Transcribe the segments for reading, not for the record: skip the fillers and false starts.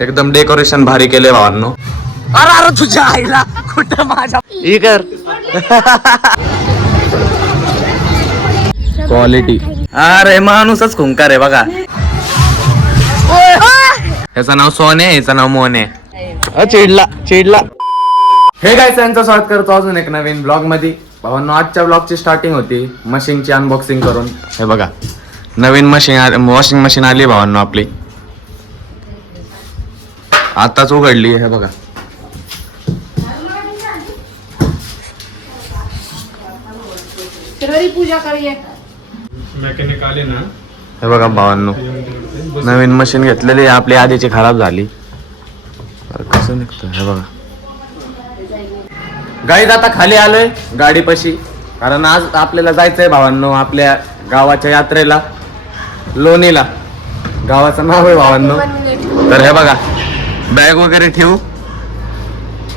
एकदम डेकोरेशन भारी केले भावांनो. अरे अरे तुझ्या आईला कुठं माझ्या इकर क्वालिटी. अरे माणूसच खुंकार आहे बघा. याचं नाव सोने, याचं नाव मोने. चिडला चिडला. हे गाइस, यांचं स्वागत करतो अजून एक नवीन ब्लॉग मध्ये. भावांनो, आजच्या ब्लॉगची स्टार्टिंग होती मशीनची अनबॉक्सिंग करून. हे बघा, नवीन मशीन, वॉशिंग मशीन आली भावांनो आपली. आताच उघडली. हे बघा, पूजा करिए. मेकॅनिक आले ना. हे बघा भावांनो, नवीन मशीन घेतलेली, आपली आधीची खराब झाली. कसं निघतं हे बघा. गाईज आता खाली आलोय गाडीपाशी, कारण आज आपल्याला जायचंय भावांनो आपल्या गावाच्या यात्रेला, लोणीला. गावाचं नाव आहे भावांनो. तर हे बघा, बॅग वगैरे ठेवू.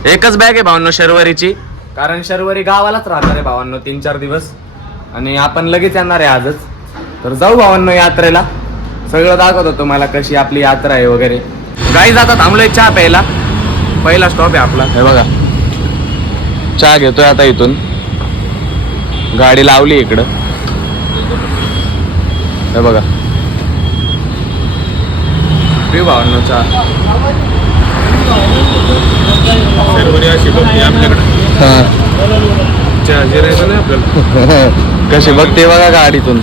एकच बॅग आहे भावांनो शर्वरीची, कारण शर्वरी गावालाच राहणार आहे भावांनो 3-4 दिवस, आणि आपण लगेच येणार आहे आजच. तर जाऊ भावांनो यात्रेला. सगळं दाखवतो तुम्हाला कशी आपली यात्रा आहे वगैरे. गाईज आता थांबलोय चहा प्यायला. पहिला स्टॉप आहे आपला. हे बघा, चहा घेतोय आता इथून. गाडी लावली इकडं. हे बघा, पिऊ भावांनो चहा. कशी बघते बघा गाडीतून.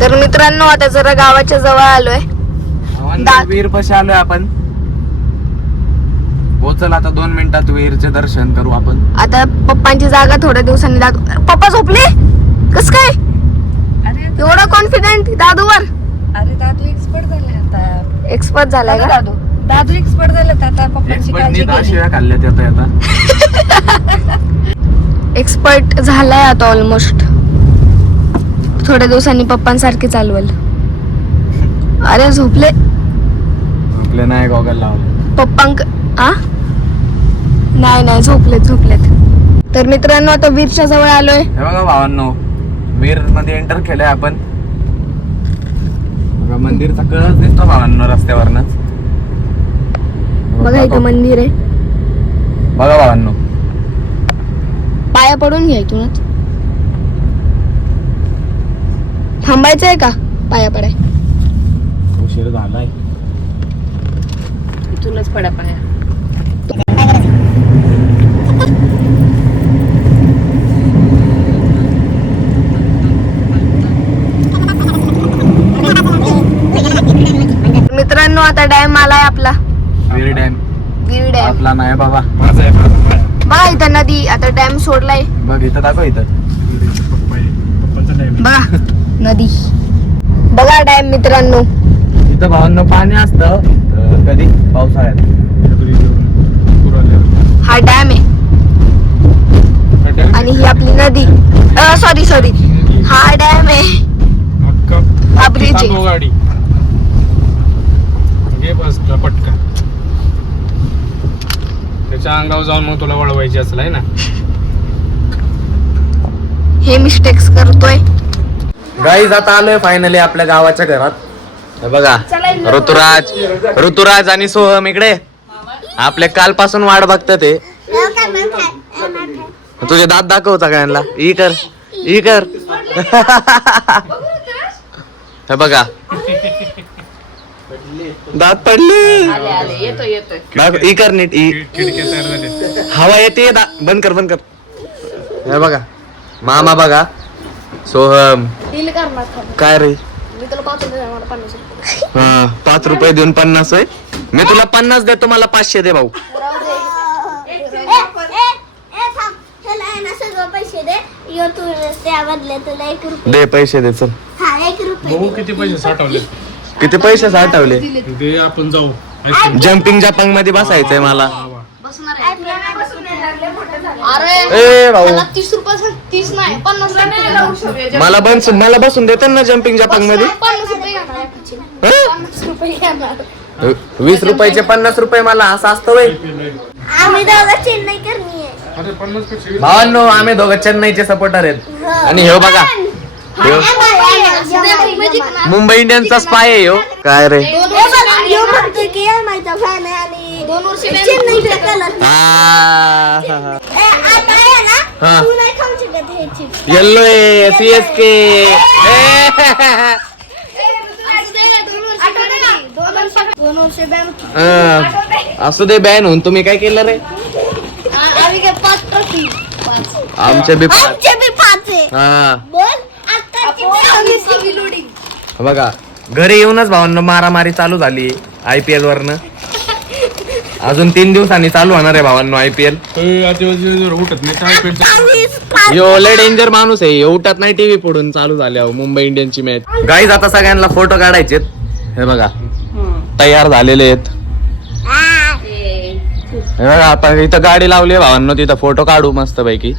तर मित्रांनो, आता जरा गावाच्या जवळ आलोय. विहीर पाशी आलोय आपण. पोचल आता 2 मिनिटात विहीरचे दर्शन करू आपण. आता पप्पांची जागा थोड्या दिवसांनी दादू. पप्पा झोपले कस काय एवढा कॉन्फिडेंट दादूवर? अरे दादू एक्सपर्ट झाले आता. एक्सपर्ट झालाय का दादू एक्सपर्ट झाले आता. पप्पांची काळजी घे. शिव्या खाल्ल्यात आता. एक्सपर्ट झालाय आता ऑलमोस्ट. थोड्या दिवसांनी पप्पांसारखे चालवल. अरे झोपले आपले नाही गॉगल लावले पप्पांक. आ नाही झोपलेत. तर मित्रांनो, आता वीरच्या जवळ आलोय. हे बघा भावांनो, वीर मध्ये एंटर केलंय आपण. बघा, मंदिरचा कळस दिसतो भावांनो रस्त्यावरनच. बघा इथं मंदिर आहे. बघा भावांनो, पाया पडून घ्या इथूनच. थांबायचंय का पाया पडाय? उशीर झालाय. इथूनच पडा पाया. मित्रांनो, आता डॅम आलाय आपला. वीर डॅम. वीर डॅम आपला नाही बाबा. बघा इथं नदी. आता डॅम सोडलाय. बघ इथं दाखव. इथं बघा नदी. बघा डॅम मित्रांनो. इथं भावांनो पाणी असतं कधी पावसाळ्यात. हा डॅम आहे आणि ही आपली नदी. सॉरी हा डॅम आहे. हा ब्रिज आहे. गाडी बस पटकन त्याच्या अंगावर जाऊन मग तुला वळवायची असेल आहे ना. हे मिस्टेक्स करतोय. गाईज आता आलोय फायनली आपल्या गावाच्या घरात. हे बघा, ऋतुराज आणि सोहम इकडे. आपल्या कालपासून वाट बघतात ते. तुझे दात दाखव सगळ्यांना. ई कर हे बघा, दात पडले. ई कर नीट. हवा येते. बंद कर. हे बघा मामा. बघा सोहम. काय रे? 5 रुपये देऊन 50 आहे. मी तुला 50 देतो, मला 500 दे भाऊ. दे पैसे दे. चल. भाऊ किती पैसे साठवले? किती पैसे साठवले? ते आपण जाऊ. जम्पिंग जपांग मध्ये बसायचंय मला. अरे ए भाऊ, 30 रुपये 30 नाही 50 रुपये. मला बसून देतात ना जम्पिंग जपांग मध्ये. 50 रुपये घेणार. 50 रुपये घेणार. 20 रुपयाचे 50 रुपये मला. असं असतं वय. आम्ही दोघं चेन्नई करणी आहे. भावांनो, आम्ही दोघं चेन्नईचे सपोर्टर आहेत. आणि हे बघा, मुंबई इंडियन्सचा स्पाय आहे ह्यो. काय रे येल्लो आहे CSK. असू दे बॅन होऊन तुम्ही काय केलं रे? आमचे बी हा बघा घरी येऊनच भावांनो मारामारी चालू झाली IPL वरनं. अजून 3 दिवसांनी चालू होणार आहे भावांनो IPL. उठत नाही यो लय डेंजर माणूस आहे, उठत नाही टीव्ही पुढून चालू झाल्यावर मुंबई इंडियन्सची मॅच. गाईज आता सगळ्यांना फोटो काढायचे. हे बघा तयार झालेले आहेत. हे बघा आता इथं गाडी लावली आहे भावांनो, तिथं फोटो काढू मस्त पैकी.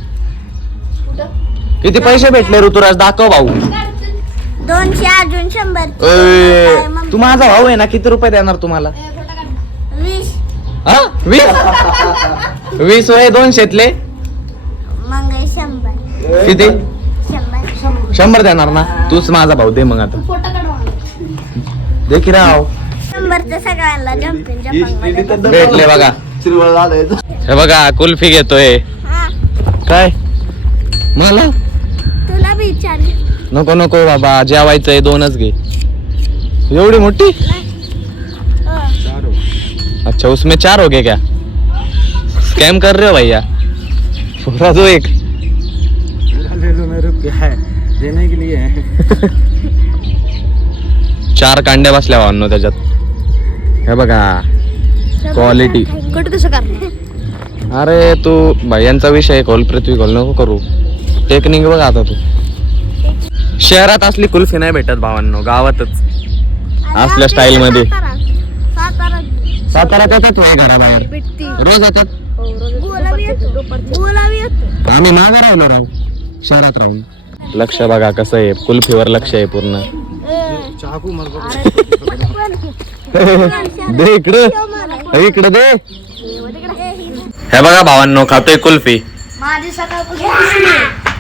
किती पैसे भेटले ऋतुराज दाखव भाऊ. 200 अजून 100. तू माझा भाऊ आहे ना, किती रुपये देणार तुम्हाला? 20. हा 20 वय 200तले मग 100. किती? 100. 100 देणार ना? तूच माझा भाऊ दे मग आता. दे की राव. 100 सगळ्यांना जंपिंग भेटले बघा. हे बघा कुल्फी घेतोय. काय मला तुला विचार. नको नको बाबा, जेवायचंय 2च घे. एवढी मोठी? अच्छा उसमें 4 हो गए क्या? स्कैम कर रहे हो भैया? पूरा दो एक देने के लिए 4 कांड्या बसल्या भावांनो त्याच्यात. हे बघा क्वालिटी. कुठं कसं करणार? अरे तू भैयांचा विषय खोल पृथ्वी खोल नको करू. टेक्निक बघ आता तू. शहरात असली कुल्फी नाही भेटत भावांनो, गावातच असल्या स्टाईल मध्ये. साताऱ्यात येतात नाही घराबाहेर रोज येतात. आम्ही मागे राहिलो राहू शहरात राहून. लक्ष बघा कसं आहे, कुल्फीवर लक्ष आहे पूर्ण. दे इकडं इकडं दे. हे बघा भावांनो खातोय कुल्फी.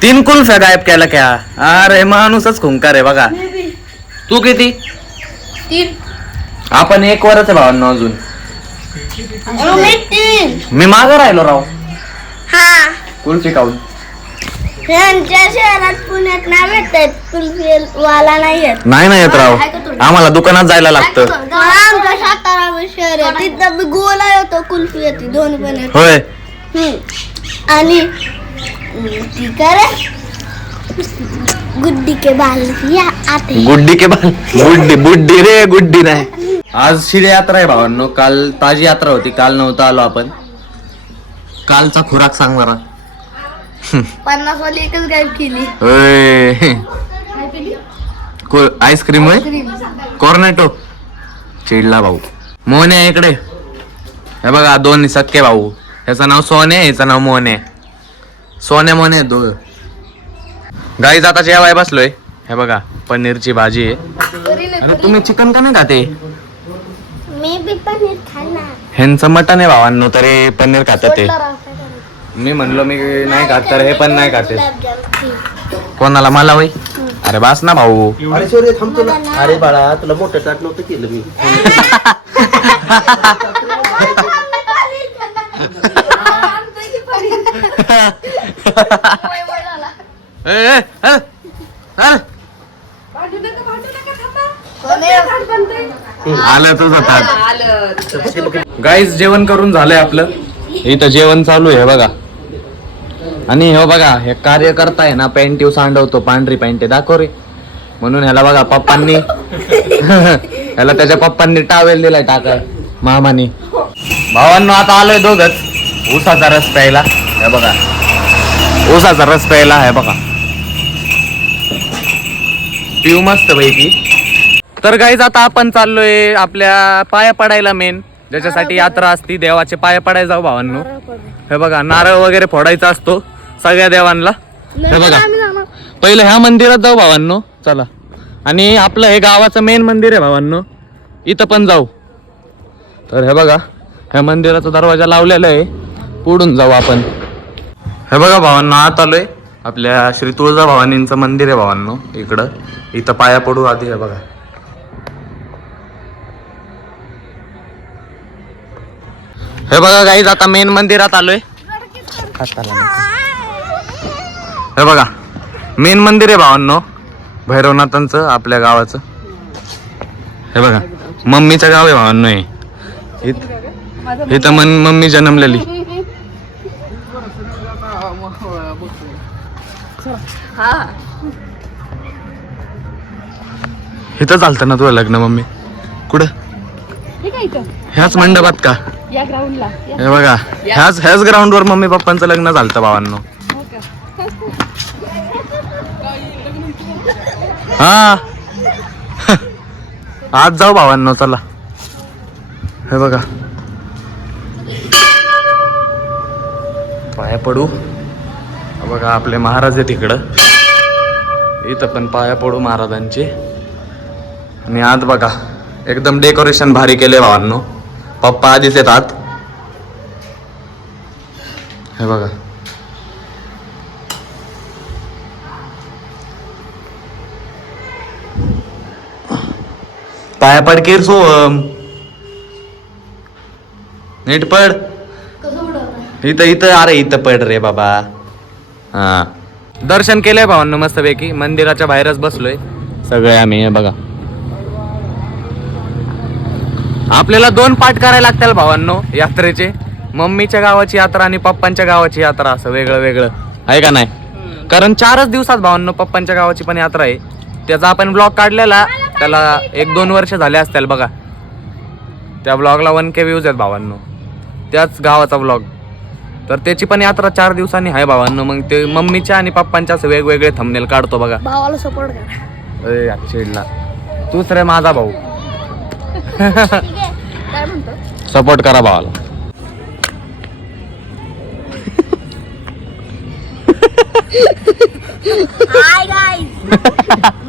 3 कुल्फ्या गायब केला क्या? अरे माणूसच खुंकार आहे बघा. तू किती? 3. आपण 1 वरच आहे भावांनो अजून. मी मागं राहिलो राव हा कुल्फी खाऊन. यांच्या शहरात पुण्यात नाही भेटत कुल्फी वाला नाही येत. नाही येत राव, आम्हाला दुकानात जायला लागतं. आमच्या सातारा शहर आहे तिथं बी गोला येतो कुल्फी येते दोन्ही पण येते. होय आणि ती करे गुड्डी के बाल या आते. गुड्डी के बाल गुड्डी बुड्डी रे गुड्डी नाही. आज शिडी यात्रा आहे भावांनो. काल ताजी यात्रा होती, काल नव्हता आलो आपण. कालचा खुराक सांग जरा. 50 वाली एकच गायब केली. आईस्क्रीम होय कॉर्नेटो. चिडला भाऊ. मोहन आहे इकडे. हे बघा 2 सक्के भाऊ. ह्याचं नाव सोने, ह्याचं नाव मोहन. सोने मोने 2. गाईज आता जेवाय बसलोय. हे बघा पनीरची भाजी आहे. अरे तुम्ही चिकन का नाही खाते? मी बी पनीर खाणार. ह्यांचं मटन आहे भावांनो, तरी पनीर खातात ते. मी म्हणलो मी नाही खात, तर हे पण नाही खाते. कोणाला? मला वय? अरे बास ना भाऊ. अरे बाळा तुला मोठं ताट नव्हतं केलं मी. आलं तुझं ताट. गाईज जेवण करून झालंय आपलं. इथं जेवण चालू आहे बघा. आणि हे बघा हे कार्य करताय ना, पॅन्ट सांडवतो. पांढरी पॅन्ट दाखव रे. म्हणून ह्याला बघा पप्पांनी ह्याला त्याच्या पप्पांनी टावेल दिलाय टाका मामानी. भावांनो आता आलोय दोघच ऊसाचा रस प्यायला. हे बघा ऊसाचा रस प्यायला. हे बघा पिऊ मस्त पैकी. तर गाईज आता आपण चाललोय आपल्या पाया पडायला. मेन ज्याच्यासाठी यात्रा असती, देवाचे पाया पडायला जाऊ भावांनो. हे बघा नारळ वगैरे फोडायचा असतो सगळ्या देवांना. हे बघा पहिलं ह्या मंदिरात जाऊ भावांनो चला. आणि आपलं हे गावाचं मेन मंदिर आहे भावांनो, इथं पण जाऊ. तर हे बघा ह्या मंदिराचा दरवाजा लावलेला आहे, पुढून जाऊ आपण. हे बघा भावांनो आत आलोय. आपल्या श्री तुळजाभवानींचं मंदिर आहे भावांनो इकडं. इथं पाया पडू आधी. आहे बघा, हे बघा गाईज, आता मेन मंदिरात आलोय. हे बघा मेन मंदिर आहे भावांनो भैरवनाथांचं आपल्या गावाचं. हे बघा मम्मीचं गाव आहे भावांनो हे. इथं मम्मी जन्मलेली. इथं चालतं ना तुझं लग्न मम्मी? कुठं? ह्याच मंडपात का? या ग्राउंडला हे बघा ह्याच ग्राउंड वर मम्मी पप्पांचं लग्न झालं भावांनो. हा आज जाऊ भावांनो, चला. हे बघा पाया पडू. बघा आपले महाराज आहेत तिकडं. इथं पण पाया पडू महाराजांचे. आणि आत बघा एकदम डेकोरेशन भारी केले भावांनो. पप्पा आधीच येतात. हे बघा पाया पड केर सोहम, नीट पड. इथं इथं अरे इथं पड रे बाबा. हा दर्शन केलंय भावांनो मस्तपैकी. मंदिराच्या बाहेरच बसलोय सगळे आम्ही. हे बघा आपल्याला 2 पाठ करायला लागतील भावांनो यात्रेचे. मम्मीच्या गावाची यात्रा आणि पप्पांच्या गावाची यात्रा, असं वेगळं वेगळं आहे का नाही? कारण 4च दिवसात भावांनो पप्पांच्या गावाची पण यात्रा आहे. त्याचा आपण ब्लॉग काढलेला, त्याला 1-2 वर्ष झाले असतील बघा. त्या ब्लॉगला 1K व्ह्यूज आहेत भावांनो, त्याच गावाचा ब्लॉग. तर त्याची पण यात्रा 4 दिवसांनी आहे भावांनो. मग ते मम्मीच्या आणि पप्पांच्या असं वेगवेगळे थंबनेल काढतो बघा. भावाला सपोर्ट करा. अरे चिडला तूच रे माझा भाऊ. काय म्हणतो? सपोर्ट करा भावाला. हाय गाईज,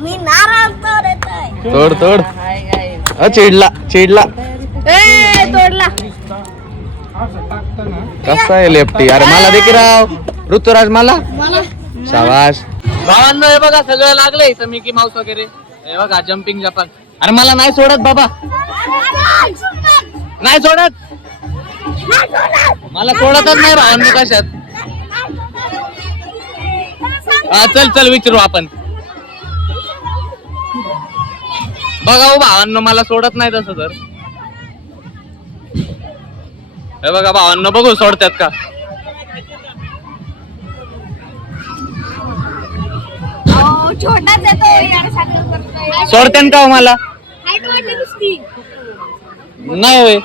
मी नारळ तोडतोय. तोड तोड. Hi guys. चिडला चिडला. ए तोडला. कसा आहे लेफ्टी? अरे मला देखील राव ऋतुराज मला. शाबाश भावांनो. हे बघा सगळं लागलंय इथं मिकी माऊस वगैरे. हे बघा जम्पिंग जपान. अरे मला नाही सोडत बाबा, नाही सोडत. मला सोडतच नाही भावांनो कशात. हा चल चल विचारू आपण. बघा हो भावांनो मला सोडत नाही तसं तर. हे बघा भावांनो बघू सोडतात का. छोटाच येतो. सोडत्यान का हो मला? नाही होय,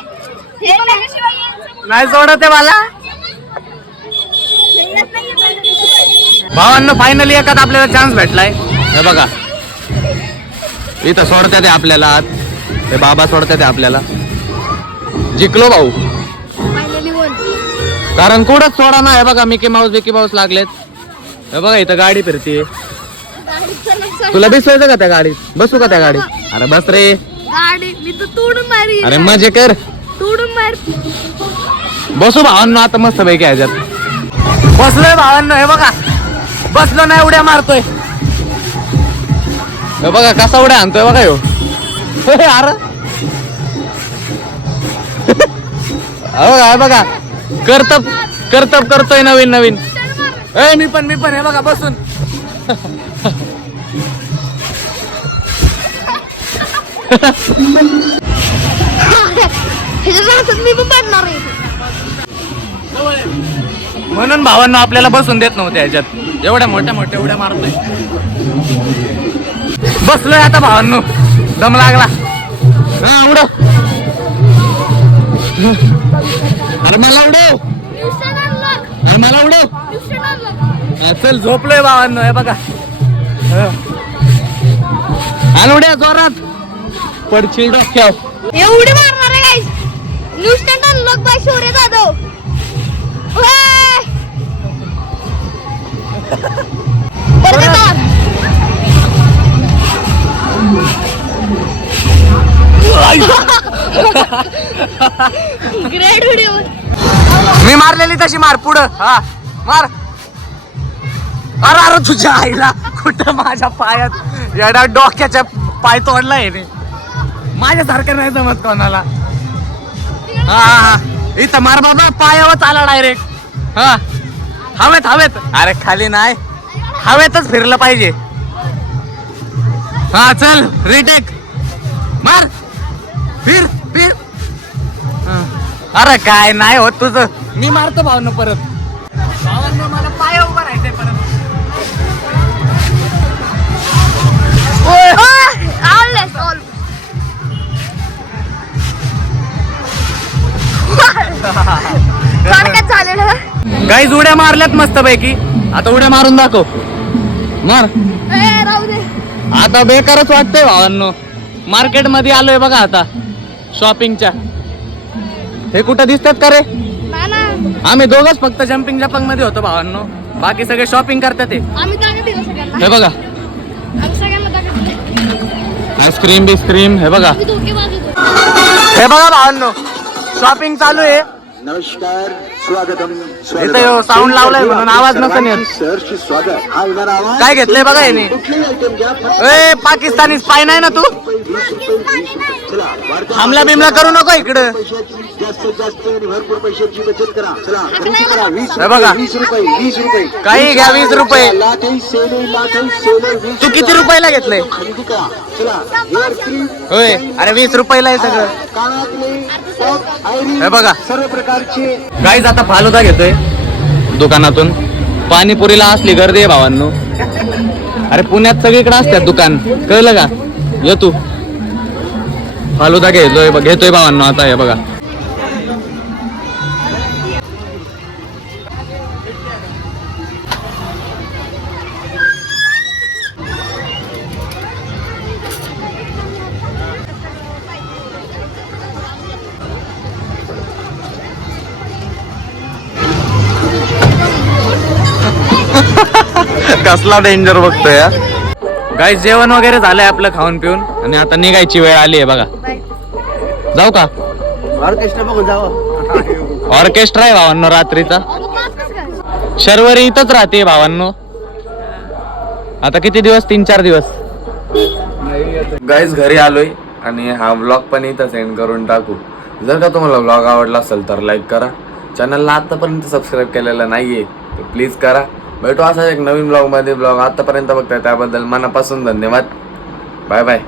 नाही सोडत आहे मला. भावांनो फायनली एखादा आपल्याला चान्स भेटलाय. हे बघा इथं सोडतात आहे आपल्याला आत. हे बाबा सोडतात आहे आपल्याला. जिंकलो भाऊ. कारण कुठंच सोडा ना. हे बघा मिकी माऊस लागलेत. हे बघा इथं गाडी फिरतीये. तुला बसवायचं का त्या गाडीत? बसू का त्या गाडीत? अरे बस रे गाडी मी तर तोडून मारी. अरे मजे कर. तोडून मार. बसू भावांनो आता मस्त पैकी ह्याच्यात बसलोय भावांनो. हे बघा बसलो नाही उड्या मारतोय. हे बघा कसा उड्या आणतोय बघा ह्यो. अरे हे बघा करतब करतब करतोय नवीन नवीन. मी पण हे बघा बसून. मी पण पडणार आहे. म्हणून भावांना आपल्याला बसून देत नव्हते ह्याच्यात. एवढ्या मोठ्या उड्या मारतोय. बसलोय आता भावांनो. दम लागला. हा उडव. अरे मला उडव. अरे मला उडव. चल झोपलोय भावांनो. हे बघा आणि उड्या जोरात पडशील डोक्यावर. एवढी मारणार आहे गाईस. न्यूस्टंट अनलॉक बाय शौर्य जाधव. Great video. मी मारलेली तशी मार पुढं. हा मार. अरे अरे तुझ्या आईला कुठं माझ्या पायात एवढा डोक्याच्या पाय तोडला आहे माझ्यासारखं नाही जमत कोणाला. हा इथं मार बाबा पायावर आला डायरेक्ट. हा हवेत हवेत. अरे खाली नाही हवेतच फिरलं पाहिजे. हा चल रिटेक मार फिर फिर. अरे काय नाही होत तुझं. मी मारतो भावनं परत. भावांनो मला पाय उभा राहायचंय परत. झालेलं गाईज उड्या मारल्यात मस्त पैकी. आता उड्या मारून दाखव. मार. राहू दे. आता बेकारच वाटतंय भावांनो. मार्केट मध्ये आलोय बघा आता शॉपिंगच्या. हे कुठं दिसतात का रे. आम्ही दोघच फक्त जम्पिंग जपंग मध्ये होतो भावांनो. बाकी सगळे शॉपिंग करतात ते. आम्ही जागा दिलं सगळ्यांना. हे बघा आम्ही सगळ्यांना जागा दिली. आईस्क्रीम बिस्क्रीम. हे बघा आम्ही दोघे बाजू दोन. हे बघा भावांनो शॉपिंग चालू आहे. नमस्कार स्वागतम इथं साऊंड लावलाय म्हणून आवाज नसेल येत. सहर्ष स्वागत. हा येणारा आवाज काय घेतलंय बघा याने. कुठलीही आयटम घ्या फक्त ए पाकिस्तानी स्पाय नाही ना तू. 20 रुपये. चला वाढत्या हमला बिमला करू नको इकडं. पैशाची जास्तीत जास्त आणि भरपूर पैशाची बचत करा. चला खरेदी करा. 20 हे बघा. रुपये 20 रुपये 20 रुपये काही घ्या 20 रुपये. लाखही सेल लाखही सेल 20 तू किती रुपयाला घेतलंय. खरेदी करा. चला हेअर क्रीम होय अरे 20 रुपयाला आहे सगळं. कानातले टॉप आयरी हे बघा सर्व प्रकारचे. गाईज आता फालुदा घेतोय दुकानातून. पाणीपुरीला असली गर्दी आहे भावांनो. अरे पुण्यात सगळीकडे असतात दुकान कळलं का. ये तू फालुदा घेतोय भावांनो आता. हे बघा कसला डेंजर बघतोय. गाईज जेवण वगैरे झालंय आपलं खाऊन पिऊन आणि आता निघायची वेळ आली आहे बघा. जाऊ का. ऑर्केस्ट्रा बघून जावं. ऑर्केस्ट्रा आहे भावांनो रात्रीचा. शर्वरी इथंच राहते भावांनो. आता किती दिवस 3-4 दिवस. गाईज घरी आलोय आणि हा व्लॉग पण इथं सेंड करून टाकू. जर का तुम्हाला व्लॉग आवडला असेल तर लाईक करा. चॅनलला आतापर्यंत सबस्क्राईब केलेलं नाहीये तर प्लीज करा. भेटू असा एक नवीन ब्लॉग मध्ये. ब्लॉग आतापर्यंत बघताय त्याबद्दल मनापासून धन्यवाद. Bye bye.